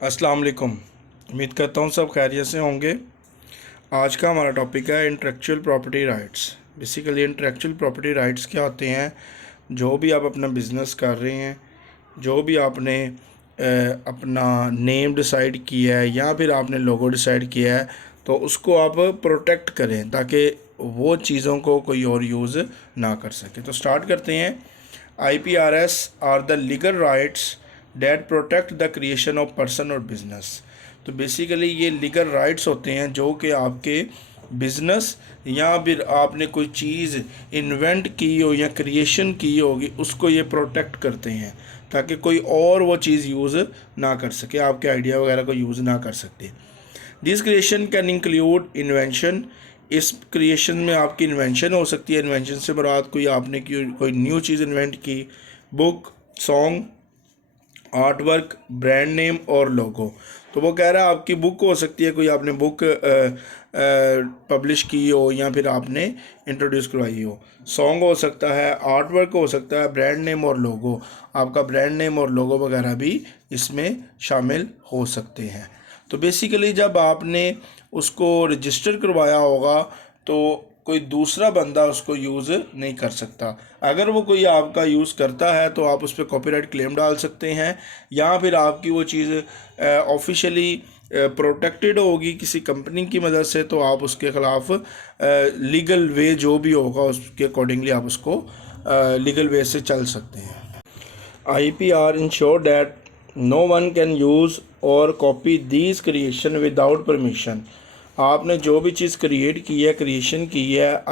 अस्सलाम वालेकुम। उम्मीद करता हूँ सब खैरियत से होंगे। आज का हमारा टॉपिक है intellectual property rights. Basically intellectual property rights क्या होते हैं? जो भी आप अपना बिज़नेस कर रहे हैं, जो भी आपने अपना नेम डिसाइड किया है या फिर आपने लोगो डिसाइड किया है, तो उसको आप प्रोटेक्ट करें ताकि वो चीज़ों को कोई और यूज़ ना कर सके। तो स्टार्ट करते हैं। IPRs are the legal rights that protect the creation of person और बिजनेस। तो बेसिकली ये लीगल राइट्स होते हैं जो कि आपके बिजनेस या फिर आपने कोई चीज़ इन्वेंट की हो या क्रिएशन की होगी, उसको ये प्रोटेक्ट करते हैं ताकि कोई और वो चीज़ यूज़ ना कर सके, आपके आइडिया वगैरह को यूज़ ना कर सकते। This creation can include invention. इस क्रिएशन में आपकी इन्वेंशन हो सकती है। इन्वेंशन से मुराद कोई आपने कोई न्यू चीज़ इन्वेंट की, book, song, art work, brand name और लोगो। तो वो कह रहा है आपकी बुक हो सकती है, कोई आपने बुक पब्लिश की हो या फिर आपने इंट्रोड्यूस करवाई हो। सॉन्ग हो सकता है, आर्ट वर्क हो सकता है, ब्रांड नेम और लोगो, आपका ब्रांड नेम और लोगो वगैरह भी इसमें शामिल हो सकते हैं। तो बेसिकली जब आपने उसको रजिस्टर करवाया होगा तो कोई दूसरा बंदा उसको यूज़ नहीं कर सकता। अगर वो कोई आपका यूज़ करता है तो आप उस पर कॉपीराइट क्लेम डाल सकते हैं, या फिर आपकी वो चीज़ ऑफिशियली प्रोटेक्टेड होगी किसी कंपनी की मदद से, तो आप उसके ख़िलाफ़ लीगल वे जो भी होगा उसके अकॉर्डिंगली आप उसको लीगल वे से चल सकते हैं। IPR ensure that no one can use और copy these creation without permission. आपने जो भी चीज़ क्रिएट की है, क्रिएशन की है,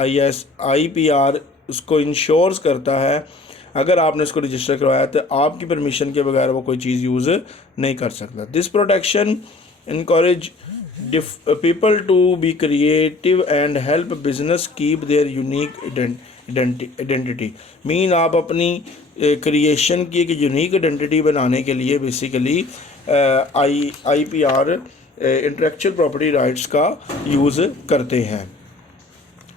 IPR उसको इंश्योर्स करता है। अगर आपने इसको रजिस्टर करवाया तो आपकी परमिशन के बगैर वो कोई चीज़ यूज़ नहीं कर सकता। This protection encourage people to be creative and help business keep their unique identity. Mean आप अपनी क्रिएशन की एक यूनिक आइडेंटिटी बनाने के लिए basically IPR intellectual property rights का यूज़ करते हैं।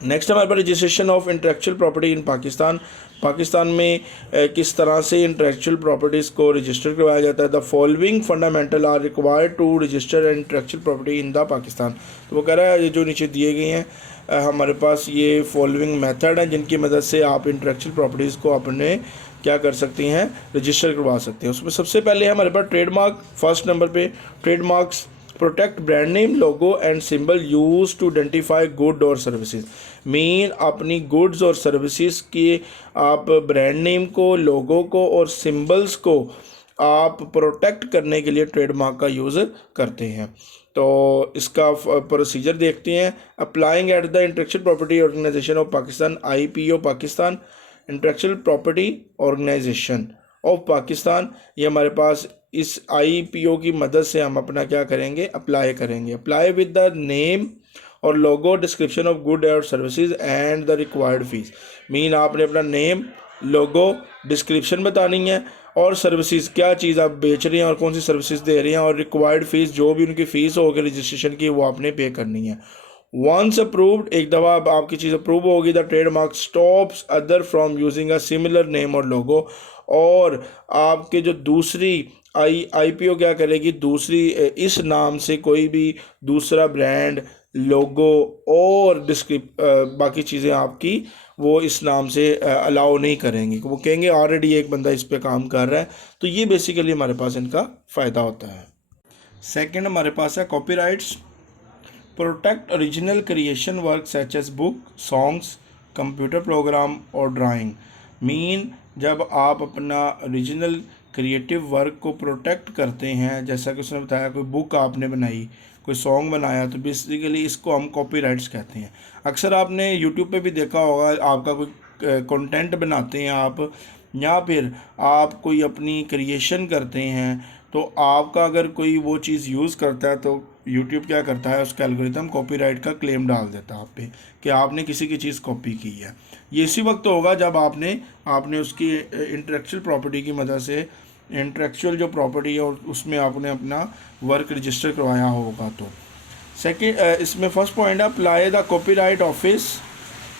नेक्स्ट हमारे पास registration of intellectual property in Pakistan. Pakistan में किस तरह से इंटेलेक्चुअल प्रॉपर्टीज़ को रजिस्टर करवाया जाता है। The following fundamental are required to register intellectual property in the Pakistan. तो वो कह रहा है ये जो नीचे दिए गए हैं हमारे पास ये फॉलोइंग मेथड हैं जिनकी मदद से आप इंटेलेक्चुअल प्रॉपर्टीज़ को अपने क्या कर सकते हैं, रजिस्टर करवा सकते हैं। उसमें सबसे पहले है हमारे पास ट्रेडमार्क। फर्स्ट नंबर पे trademarks protect brand name, logo and symbol use to identify good और सर्विसेज। मेन अपनी गुड्स और सर्विसेज की आप ब्रांड नेम को, लोगो को और सिंबल्स को आप प्रोटेक्ट करने के लिए ट्रेडमार्क का यूज़ करते हैं। तो इसका प्रोसीजर देखते हैं। Applying at the intellectual property organization of Pakistan, IPO Pakistan, intellectual property organization of Pakistan. ये हमारे पास इस IPO की मदद से हम अपना क्या करेंगे, अप्लाई करेंगे। अप्लाई विद द नेम और लोगो, डिस्क्रिप्शन ऑफ गुड और services and the required fees. Mean आपने अपना नेम, लोगो, डिस्क्रिप्शन बतानी है और सर्विसेज, क्या चीज़ आप बेच रहे हैं और कौन सी सर्विसेज दे रहे हैं, और रिक्वायर्ड फीस, जो भी उनकी फ़ीस होगी रजिस्ट्रेशन की वो आपने पे करनी है। वंस अप्रूव्ड, एक दफ़ा आपकी चीज़ अप्रूव होगी, the trademark stops other from using a similar name और लोगो। और आपके जो दूसरी IPO क्या करेगी, दूसरी इस नाम से कोई भी दूसरा ब्रांड, लोगो और बाकी चीज़ें आपकी वो इस नाम से अलाउ नहीं करेंगे। वो कहेंगे ऑलरेडी एक बंदा इस पे काम कर रहा है। तो ये बेसिकली हमारे पास इनका फ़ायदा होता है। सेकंड हमारे पास है copyrights. Protect original creation work such as book, songs, computer program और ड्राइंग। मीन जब आप अपना ओरिजिनल क्रिएटिव वर्क को प्रोटेक्ट करते हैं, जैसा कि उसने बताया कोई बुक आपने बनाई, कोई सॉन्ग बनाया, तो बेसिकली इसको हम कॉपीराइट्स कहते हैं। अक्सर आपने यूट्यूब पे भी देखा होगा, आपका कोई कंटेंट बनाते हैं आप, या फिर आप कोई अपनी क्रिएशन करते हैं, तो आपका अगर कोई वो चीज़ यूज़ करता है तो यूट्यूब क्या करता है, उसका एल्गोरिथम कॉपीराइट का क्लेम डाल देता है आप पे कि आपने किसी की चीज़ कॉपी की है। ये इसी वक्त होगा जब आपने उसकी इंटेलेक्चुअल प्रॉपर्टी की मदद से, इंटेलेक्चुअल जो प्रॉपर्टी है और उसमें आपने अपना वर्क रजिस्टर करवाया होगा। तो सेकेंड इसमें फर्स्ट पॉइंट है apply the copyright office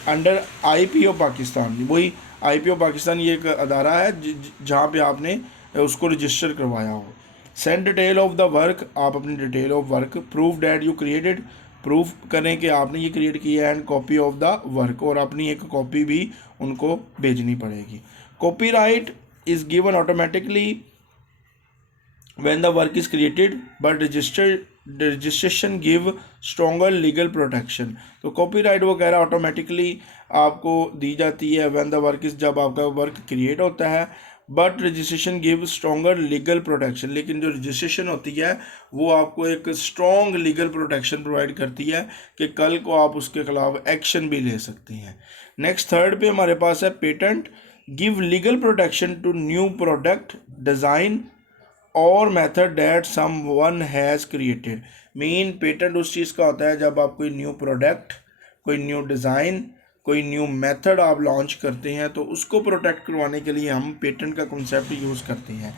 under IPO Pakistan. वही IPO पाकिस्तान ये एक अदारा है जहाँ पे आपने उसको रजिस्टर करवाया हो। Send detail of the work, आप अपनी detail of work, proof that you created, proof करें कि आपने ये क्रिएट किया है, and copy of the work, और अपनी एक कॉपी भी उनको भेजनी पड़ेगी। Copyright is given automatically when the work is created but registration give stronger legal protection। तो कॉपीराइट वगैरह ऑटोमेटिकली आपको दी जाती है when the work is, जब आपका वर्क क्रिएट होता है, but registration give stronger legal protection, लेकिन जो रजिस्ट्रेशन होती है वो आपको एक स्ट्रॉन्ग लीगल प्रोटेक्शन प्रोवाइड करती है कि कल को आप उसके खिलाफ एक्शन भी ले सकते हैं। नेक्स्ट थर्ड पे हमारे पास है patent give legal protection to new product design और method that someone has created. Main patent उस चीज़ का होता है जब आप कोई न्यू प्रोडक्ट, कोई न्यू डिज़ाइन, कोई न्यू मेथड आप लॉन्च करते हैं, तो उसको प्रोटेक्ट करवाने के लिए हम पेटेंट का कॉन्सेप्ट यूज़ करते हैं।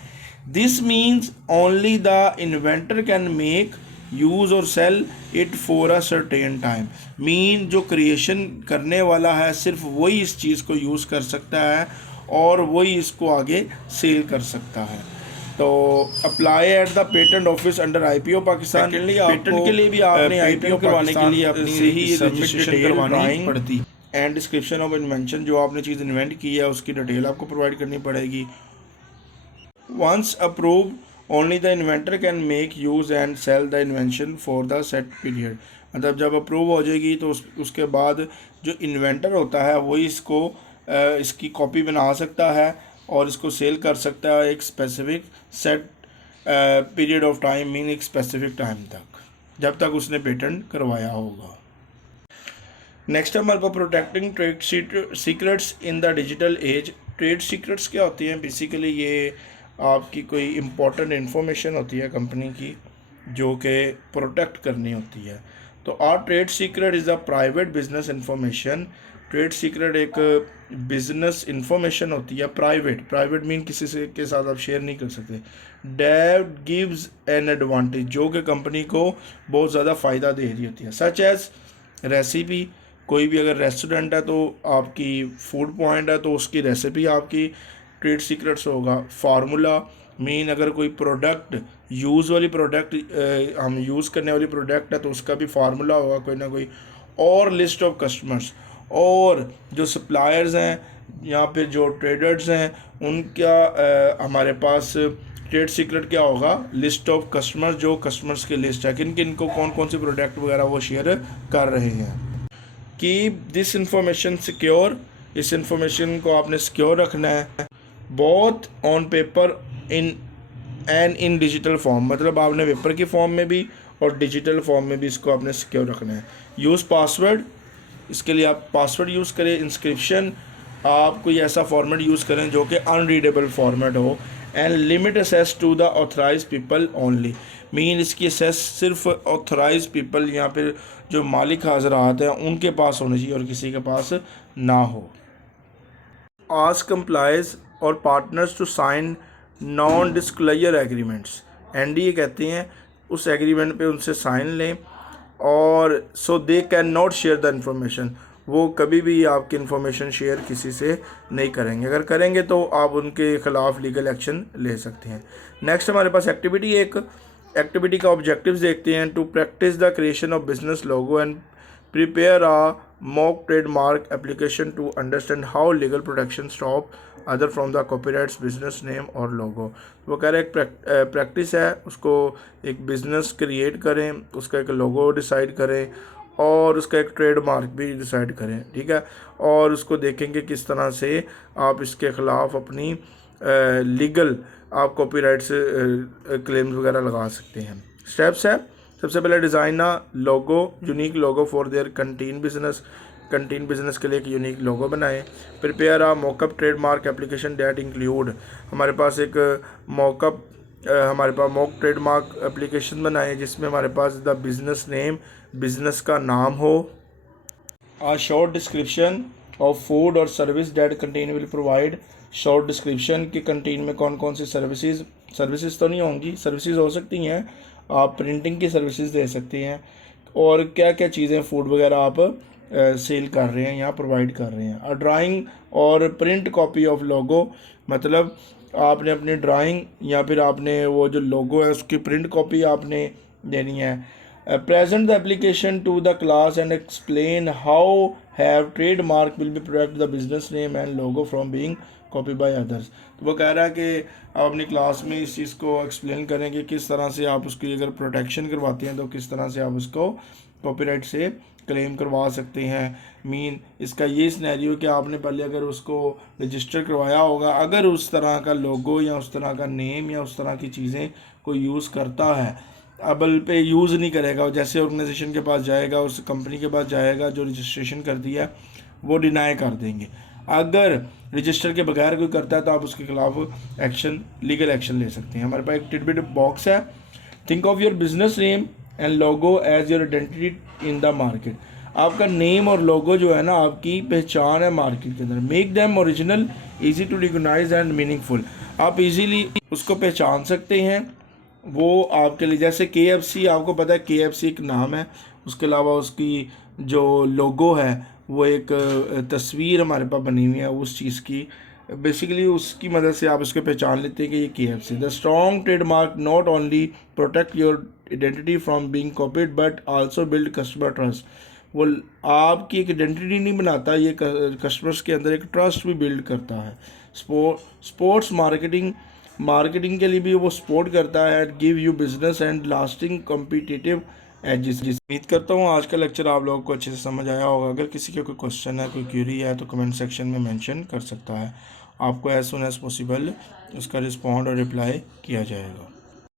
This means only the inventor can make use और sell it for a certain time. Mean जो क्रिएशन करने वाला है सिर्फ वही इस चीज़ को यूज़ कर सकता है और वही इसको आगे सेल कर सकता है। तो apply at the patent office under IPO Pakistan. Patent के लिए भी आपने आईपीओ करवाने के लिए अपनी से ही रजिस्ट्रेशन करवानी पड़ती। एंड डिस्क्रिप्शन ऑफ इन्वेंशन, जो आपने चीज़ इन्वेंट की है उसकी डिटेल आपको प्रोवाइड करनी पड़ेगी। Once approved only the inventor can make use and sell the invention for the set period. मतलब जब अप्रूव हो जाएगी तो उसके बाद जो इन्वेंटर होता है वही इसको इसकी कॉपी बना सकता है और इसको सेल कर सकता है एक specific set period of time, mean एक स्पेसिफिक टाइम तक, जब तक उसने पेटेंट करवाया होगा। नेक्स्ट हमारे पास protecting trade secrets in the digital age. Trade secrets क्या होती हैं? बेसिकली ये आपकी कोई इम्पोर्टेंट इन्फॉर्मेशन होती है कंपनी की जो कि प्रोटेक्ट करनी होती है। तो our trade secret is a private business information. Trade secret एक बिजनेस इंफॉर्मेशन होती है प्राइवेट मीन किसी से के साथ आप शेयर नहीं कर सकते। डैट गिव्स एन एडवांटेज, जो कि कंपनी को बहुत ज़्यादा फ़ायदा दे रही होती है। सच एज रेसिपी, कोई भी अगर रेस्टोरेंट है तो आपकी फूड पॉइंट है तो उसकी रेसिपी आपकी ट्रेड सीक्रेट्स होगा। फार्मूला मीन अगर कोई प्रोडक्ट यूज़ वाली प्रोडक्ट हम यूज़ करने वाली प्रोडक्ट है तो उसका भी फार्मूला होगा कोई ना कोई। और लिस्ट ऑफ कस्टमर्स, और जो सप्लायर्स हैं या फिर जो ट्रेडर्स हैं उनका हमारे पास ट्रेड सीक्रेट क्या होगा? लिस्ट ऑफ कस्टमर्स, जो कस्टमर्स की लिस्ट है किन किन को कौन कौन से प्रोडक्ट वगैरह वो शेयर कर रहे हैं। कीप दिस इंफॉर्मेशन सिक्योर, इस इंफॉर्मेशन को आपने सिक्योर रखना है। Both on paper in digital form, मतलब आपने पेपर की फॉर्म में भी और डिजिटल फॉर्म में भी इसको आपने सिक्योर रखना है। यूज़ पासवर्ड, इसके लिए आप पासवर्ड यूज़ करें। इंस्क्रिप्शन, आप कोई ऐसा फॉर्मेट यूज़ करें जो कि अनरीडेबल फॉर्मेट हो। And limit access to the authorize people only, mean इसकी असेस सिर्फ ऑथराइज पीपल या फिर जो मालिक हाजरात हैं उनके पास होनी चाहिए और किसी के पास ना हो। आस्क कंप्लाइज और partners to sign non disclosure agreements, NDA कहते हैं, उस एग्रीमेंट पे उनसे साइन लें और so they can not share the information, वो कभी भी आपकी इन्फॉर्मेशन शेयर किसी से नहीं करेंगे, अगर करेंगे तो आप उनके खिलाफ लीगल एक्शन ले सकते हैं। नेक्स्ट हमारे पास एक्टिविटी, एक एक्टिविटी का ऑब्जेक्टिव्स देखते हैं। To practice the creation of business logo and prepare a mock trademark application to understand how legal protection stop other from the copyrights business name और लोगो। वो कह रहे हैं एक प्रैक्टिस है, उसको एक बिज़नेस क्रिएट करें, उसका एक लोगो डिसाइड करें और उसका एक ट्रेडमार्क भी डिसाइड करें, ठीक है, और उसको देखेंगे किस तरह से आप इसके ख़िलाफ़ अपनी लीगल आप कॉपीराइट से क्लेम्स वगैरह लगा सकते हैं। स्टेप्स है, सबसे पहले design logo, unique logo for their canteen business के लिए एक यूनिक लोगो बनाएं। Prepare a mockup trademark application that include, हमारे पास एक हमारे पास मॉक ट्रेडमार्क एप्लीकेशन बनाएं जिसमें हमारे पास द बिज़नेस नेम, बिज़नेस का नाम हो। आ शॉर्ट डिस्क्रिप्शन ऑफ फूड और service that contain will provide, short description के कंटेन में कौन कौन सी सर्विसेज तो नहीं होंगी, सर्विसेज हो सकती हैं, आप प्रिंटिंग की सर्विसेज दे सकते हैं और क्या क्या चीज़ें फूड वगैरह आप सेल कर रहे हैं या प्रोवाइड कर रहे हैं। ड्राइंग और प्रिंट कॉपी ऑफ लोगो, मतलब आपने अपनी ड्राइंग या फिर आपने वो जो लोगो है उसकी प्रिंट कॉपी आपने देनी है। Present the application to the class and explain how have trade mark will be protect the business name and logo from being copy by others. तो वो कह रहा है कि आप अपनी क्लास में इस चीज़ को एक्सप्लेन करेंगे किस तरह से आप उसकी अगर प्रोटेक्शन करवाते हैं तो किस तरह से आप उसको कॉपीराइट से क्लेम करवा सकते हैं। इसका ये सिनेरियो कि आपने पहले अगर उसको रजिस्टर करवाया होगा, अगर उस तरह का लोगो या उस तरह का नेम या उस तरह की चीज़ें कोई यूज़ करता है, अबल पे यूज़ नहीं करेगा, जैसे ऑर्गेनाइजेशन के पास जाएगा, उस कंपनी के पास जाएगा जो रजिस्ट्रेशन कर दिया है, वो डिनाई कर देंगे। अगर रजिस्टर के बगैर कोई करता है तो आप उसके खिलाफ एक्शन, लीगल एक्शन ले सकते हैं। हमारे पास एक टिडबिट बॉक्स है। Think of your business name and logo as your identity in the market. आपका नेम और लोगो जो है ना आपकी पहचान है मार्केट के अंदर। Make them original, easy to recognize and meaningful. आप इजीली उसको पहचान सकते हैं। वो आपके लिए जैसे KFC, आपको पता है KFC एक नाम है, उसके अलावा उसकी जो लोगो है वो एक तस्वीर हमारे पास बनी हुई है उस चीज़ की। बेसिकली उसकी मदद से आप उसको पहचान लेते हैं कि ये KFC। The strong trademark not only protect your identity from being copied but also build customer trust. वो आपकी एक आइडेंटिटी नहीं बनाता, ये कस्टमर्स के अंदर एक ट्रस्ट भी बिल्ड करता है। स्पोर्ट्स मार्केटिंग के लिए भी वो सपोर्ट करता है। Give you business and lasting competitive edges. उम्मीद करता हूँ आज का लेक्चर आप लोगों को अच्छे से समझ आया होगा। अगर किसी का कोई क्वेश्चन है, कोई क्यूरी है तो कमेंट सेक्शन में मेंशन कर सकता है। आपको एज सुन एज पॉसिबल उसका रिस्पॉन्ड और रिप्लाई किया जाएगा।